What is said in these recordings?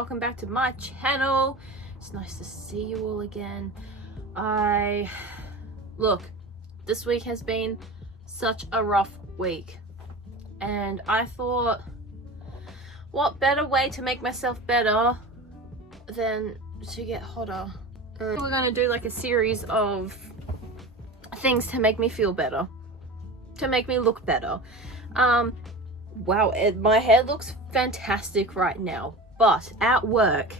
welcome back to my channel. It's nice to see you all again. Look, this week has been such a rough week, and I thought, what better way to make myself better than to get hotter? We're gonna do like a series of things to make me feel better, to make me look better. Wow, my hair looks fantastic right now, but at work,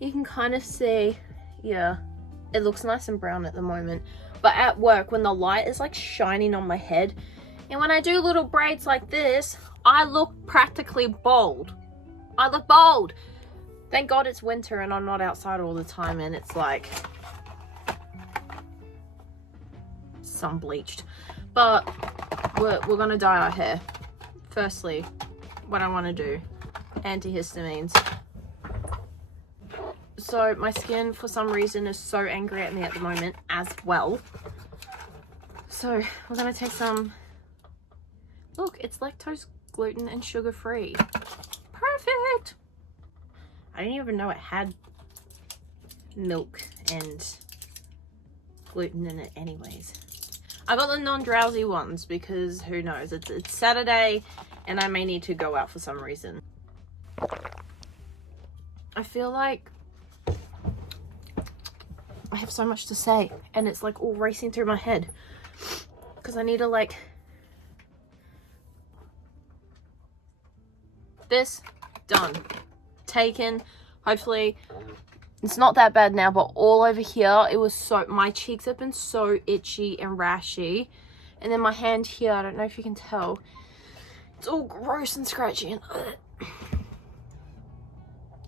you can kind of see, yeah, it looks nice and brown at the moment, but at work when the light is like shining on my head, and when I do little braids like this, I look practically bald. I look bald. Thank God it's winter and I'm not outside all the time and it's like sun bleached. But we're gonna dye our hair. Firstly, what I want to do, antihistamines. So my skin for some reason is so angry at me at the moment as well. So we're gonna take some, look, it's lactose, gluten and sugar free. Perfect. I didn't even know it had milk and gluten in it anyways. I got the non-drowsy ones because who knows, it's Saturday and I may need to go out for some reason. I feel like I have so much to say and it's like all racing through my head because I need to like, this, done, taken, hopefully. It's not that bad now, but all over here, it was so, my cheeks have been so itchy and rashy. And then my hand here, I don't know if you can tell, it's all gross and scratchy. And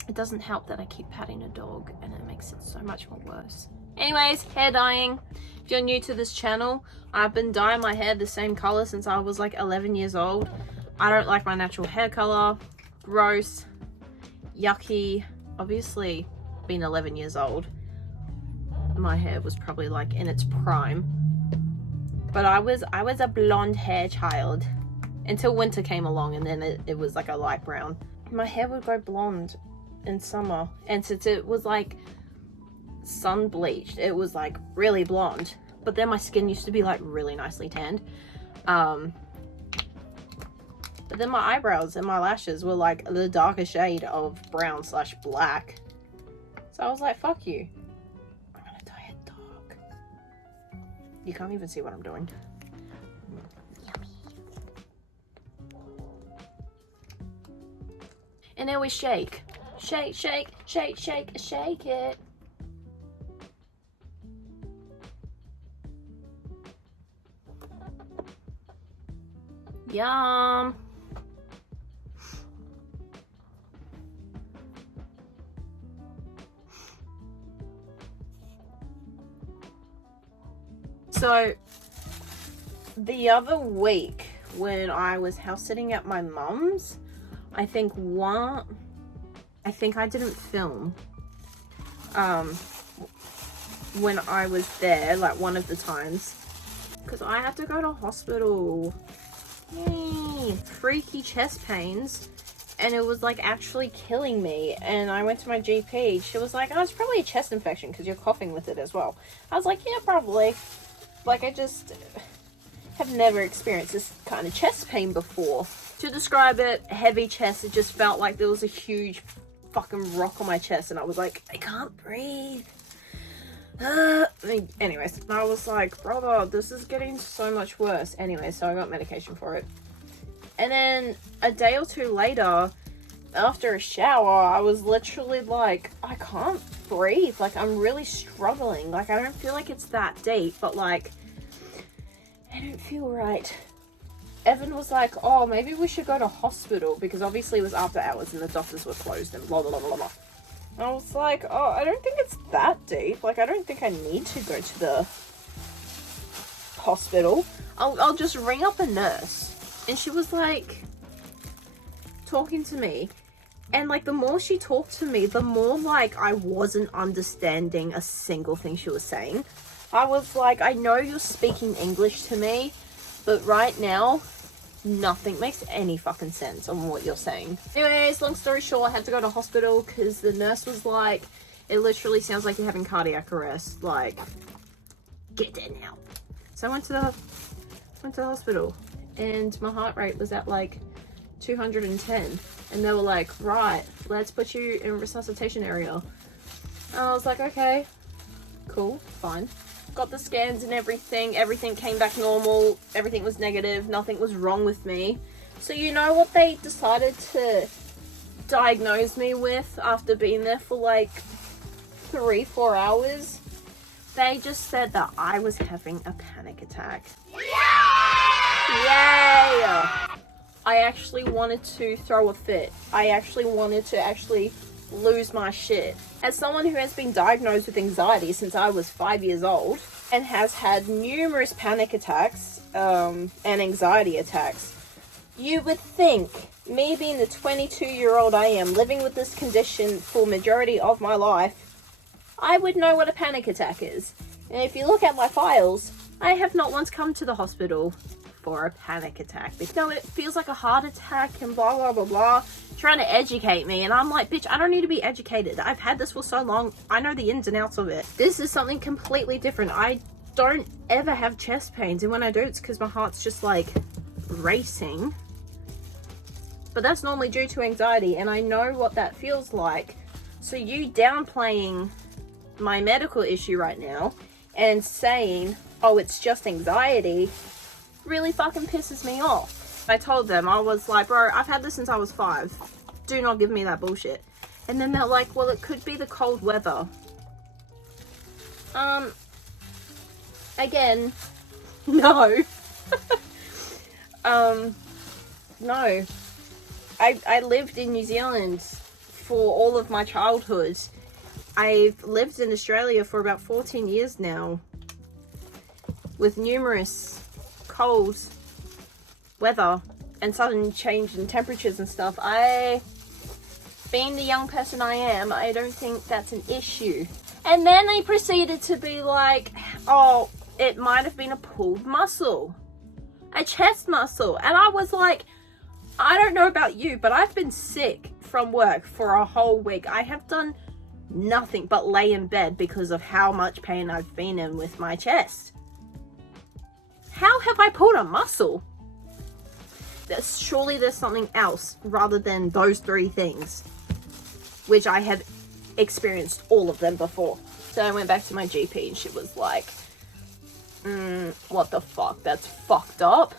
it doesn't help that I keep patting a dog and it makes it so much more worse. Anyways, hair dyeing. If you're new to this channel, I've been dyeing my hair the same color since I was like 11 years old. I don't like my natural hair color. Gross, yucky, obviously. Being 11 years old, my hair was probably like in its prime, but I was a blonde hair child until winter came along, and then it was like a light brown. My hair would go blonde in summer, and since it was like sun bleached, it was like really blonde, but then my skin used to be like really nicely tanned, but then my eyebrows and my lashes were like the darker shade of brown / black. So I was like, fuck you. I'm gonna dye it dark. You can't even see what I'm doing. Yummy. And then we shake. Shake, shake, shake, shake, shake it. Yum. So the other week when I was house sitting at my mum's, I think I didn't film when I was there, like one of the times, because I had to go to hospital. Yay. Freaky chest pains, and it was like actually killing me, and I went to my GP. She was like, oh, it's probably a chest infection because you're coughing with it as well. I was like, yeah, probably. Like, I just have never experienced this kind of chest pain before. To describe it, heavy chest, it just felt like there was a huge fucking rock on my chest, and I was like, I can't breathe. Anyways, I was like, brother, this is getting so much worse. Anyway, so I got medication for it. And then a day or two later, after a shower, I was literally like, I can't breathe. Like, I'm really struggling. Like, I don't feel like it's that deep, but like, I don't feel right. Evan was like, oh, maybe we should go to hospital, because obviously it was after hours and the doctors were closed and blah, blah, blah, blah, blah. I was like, oh, I don't think it's that deep. Like, I don't think I need to go to the hospital. I'll just ring up a nurse. And she was like talking to me, and like the more she talked to me, the more like I wasn't understanding a single thing she was saying. I was like, I know you're speaking English to me, but right now nothing makes any fucking sense on what you're saying. Anyways, long story short, I had to go to hospital because the nurse was like, it literally sounds like you're having cardiac arrest. Like, get there now. So I went to the hospital, and my heart rate was at like 210, and they were like, right, let's put you in resuscitation area. And I was like, okay, cool, fine. Got the scans and everything came back normal, everything was negative, nothing was wrong with me. So you know what they decided to diagnose me with after being there for like 3-4 hours? They just said that I was having a panic attack. Yay! I actually wanted to throw a fit. I actually wanted to lose my shit. As someone who has been diagnosed with anxiety since I was 5 years old and has had numerous panic attacks and anxiety attacks, you would think, me being the 22-year-old I am, living with this condition for majority of my life, I would know what a panic attack is. And if you look at my files, I have not once come to the hospital for a panic attack. No, it feels like a heart attack and blah, blah, blah, blah. Trying to educate me. And I'm like, bitch, I don't need to be educated. I've had this for so long. I know the ins and outs of it. This is something completely different. I don't ever have chest pains. And when I do, it's because my heart's just like racing. But that's normally due to anxiety. And I know what that feels like. So you downplaying my medical issue right now and saying, oh, it's just anxiety, really fucking pisses me off. I told them, I was like, bro, I've had this since I was 5. Do not give me that bullshit. And then they're like, well, it could be the cold weather. Again, no. No. I lived in New Zealand for all of my childhood. I've lived in Australia for about 14 years now, with numerous cold weather and sudden change in temperatures and stuff. Being the young person I am, I don't think that's an issue. And then they proceeded to be like, oh, it might have been a pulled muscle, a chest muscle. And I was like, I don't know about you, but I've been sick from work for a whole week. I have done nothing but lay in bed because of how much pain I've been in with my chest. How have I pulled a muscle? Surely there's something else rather than those 3 things, which I have experienced all of them before. So I went back to my GP and she was like, what the fuck? That's fucked up.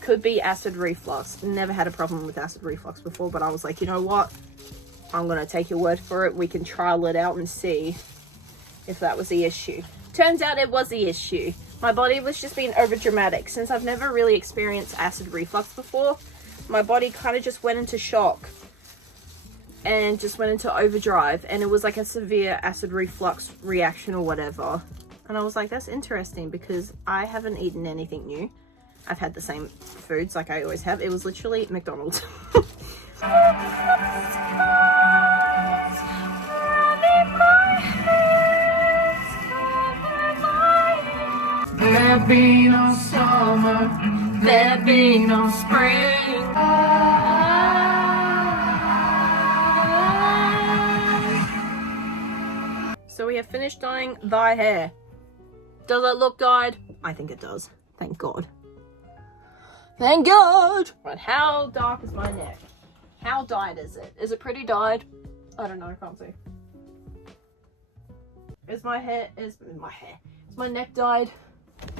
Could be acid reflux. Never had a problem with acid reflux before, but I was like, you know what? I'm gonna take your word for it. We can trial it out and see if that was the issue. Turns out it was the issue. My body was just being over dramatic. Since I've never really experienced acid reflux before, my body kind of just went into shock and just went into overdrive, and it was like a severe acid reflux reaction or whatever. And I was like, that's interesting because I haven't eaten anything new. I've had the same foods like I always have. It was literally McDonald's. There be no summer, there be no spring. So we have finished dyeing thy hair. Does it look dyed? I think it does. Thank God. Thank God! Right, how dark is my neck? How dyed is it? Is it pretty dyed? I don't know, I can't see. Is my neck dyed?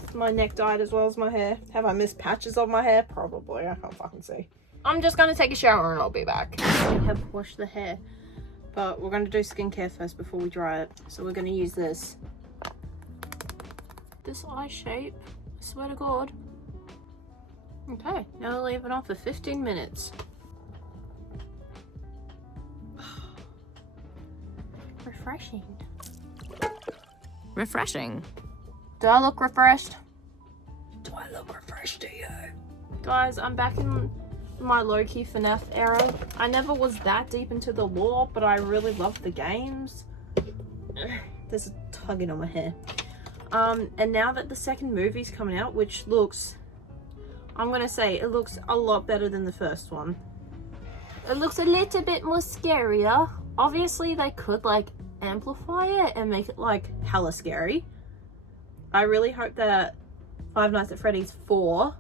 Is my neck dyed as well as my hair? Have I missed patches of my hair? Probably, I can't fucking see. I'm just gonna take a shower and I'll be back. We have washed the hair, but we're gonna do skincare first before we dry it. So we're gonna use this eye shape, I swear to God. Okay, now I'll leave it on for 15 minutes. Refreshing. Refreshing. Do I look refreshed? Do I look refreshed to you? Guys, I'm back in my low-key FNAF era. I never was that deep into the lore, but I really love the games. There's a tugging on my hair. And now that the second movie's coming out, which looks I'm gonna say it looks a lot better than the first one. It looks a little bit more scarier. Obviously they could like amplify it and make it like hella scary. I really hope that Five Nights at Freddy's 4,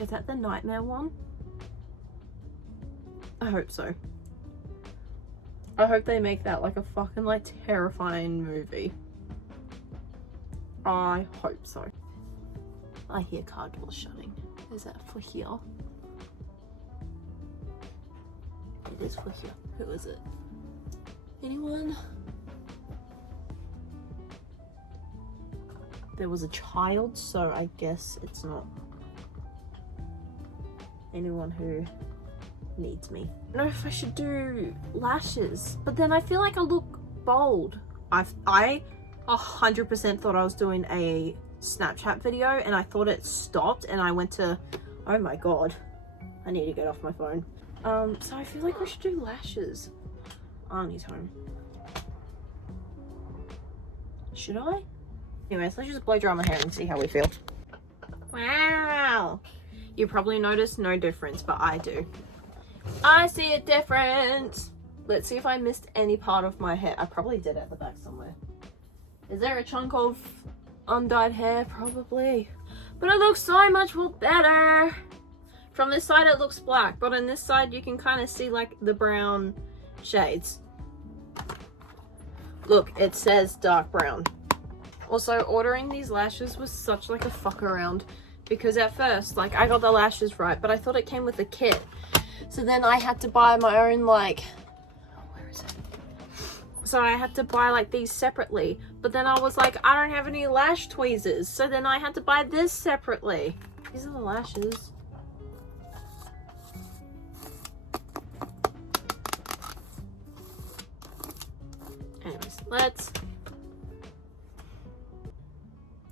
is that the nightmare one? I hope so. I hope they make that like a fucking like terrifying movie. I hope so. I hear car doors shutting. Is that for here? It is for here. Who is it? Anyone? There was a child, so I guess it's not anyone who needs me. I don't know if I should do lashes, but then I feel like I look bold. I 100% thought I was doing a Snapchat video and I thought it stopped and I went to, oh my god, I need to get off my phone. So I feel like we should do lashes. Arnie's home. Should I? Anyways, let's just blow dry my hair and see how we feel. Wow! You probably noticed no difference, but I do. I see a difference! Let's see if I missed any part of my hair. I probably did at the back somewhere. Is there a chunk of undyed hair? Probably. But it looks so much more better! From this side it looks black, but on this side you can kind of see like the brown shades. Look, it says dark brown. Also, ordering these lashes was such like a fuck around because at first, like, I got the lashes right, but I thought it came with a kit. So then I had to buy my own, like, where is it? So I had to buy like these separately, but then I was like, I don't have any lash tweezers. So then I had to buy this separately. These are the lashes. Anyways, let's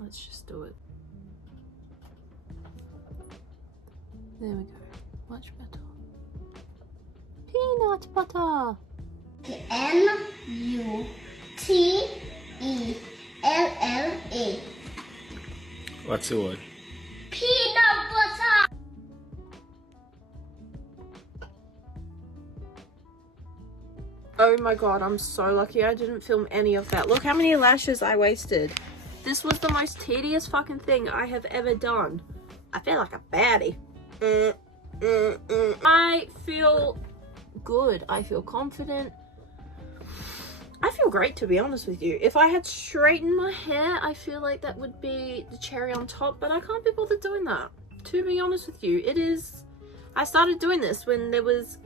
just do it. There we go. Much better. Peanut butter. Mutella. What's the word? Peanut butter. Oh my god, I'm so lucky I didn't film any of that. Look how many lashes I wasted. This was the most tedious fucking thing I have ever done. I feel like a baddie. I feel good. I feel confident. I feel great, to be honest with you. If I had straightened my hair, I feel like that would be the cherry on top, but I can't be bothered doing that. To be honest with you, it is... I started doing this when there was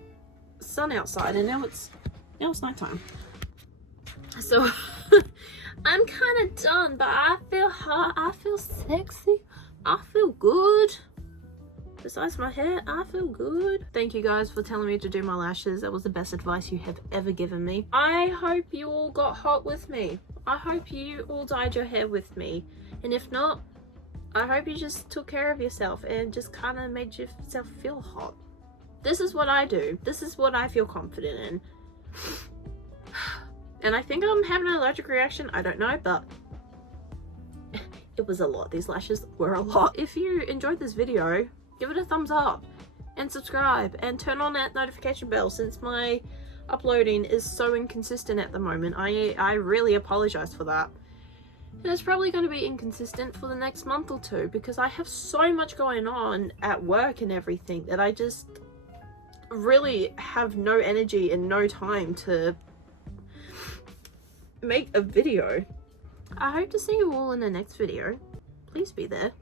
sun outside, and now it's nighttime. So... I'm kind of done, but I feel hot, I feel sexy, I feel good. Besides my hair, I feel good. Thank you guys for telling me to do my lashes. That was the best advice you have ever given me. I hope you all got hot with me. I hope you all dyed your hair with me. And if not, I hope you just took care of yourself and just kind of made yourself feel hot. This is what I do. This is what I feel confident in. And I think I'm having an allergic reaction. I don't know, but it was a lot. These lashes were a lot. If you enjoyed this video, give it a thumbs up and subscribe and turn on that notification bell since my uploading is so inconsistent at the moment. I really apologize for that. And it's probably going to be inconsistent for the next month or two because I have so much going on at work and everything that I just really have no energy and no time to make a video. I hope to see you all in the next video. Please be there.